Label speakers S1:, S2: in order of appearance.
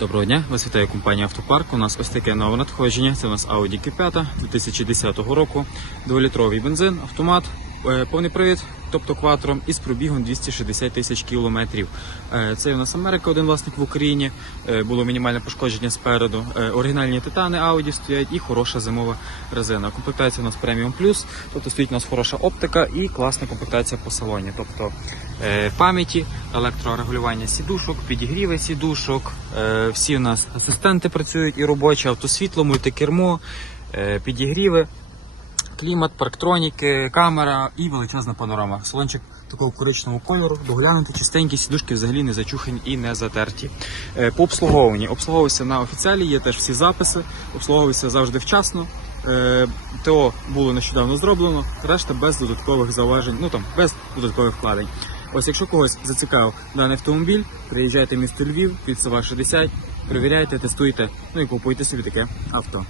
S1: Доброго дня, вас вітає компанія Автопарк. У нас ось таке нове надходження. Це у нас Audi Q5 2010 року. 2-літровий бензин, автомат, е, повний привід, тобто кватром, із пробігом 260 тисяч кілометрів. Е, Це у нас Америка, один власник в Україні. Е, Було мінімальне пошкодження спереду. Оригінальні титани Audi стоять і хороша зимова резина. Комплектація у нас Premium Plus, тобто стоїть у нас хороша оптика і класна комплектація по салоні. Тобто пам'яті, електрорегулювання сідушок, підігріви сідушок. Е, Всі у нас асистенти працюють і робочі, автосвітло, мультикермо, е, підігріви, клімат, парктроніки, камера і величезна панорама. Салончик такого коричневого кольору, доглянути, чистенькі, сідушки взагалі не зачухані і не затерті. Е, По обслуговуванні. Обслуговується на офіціалі, є теж всі записи, обслуговується завжди вчасно. ТО було нещодавно зроблено, решта без додаткових зауважень, ну там без додаткових вкладень. Ось якщо когось зацікавив даний автомобіль, приїжджайте в місто Львів, під Сова 60, перевіряйте, тестуйте, ну і купуйте собі таке авто.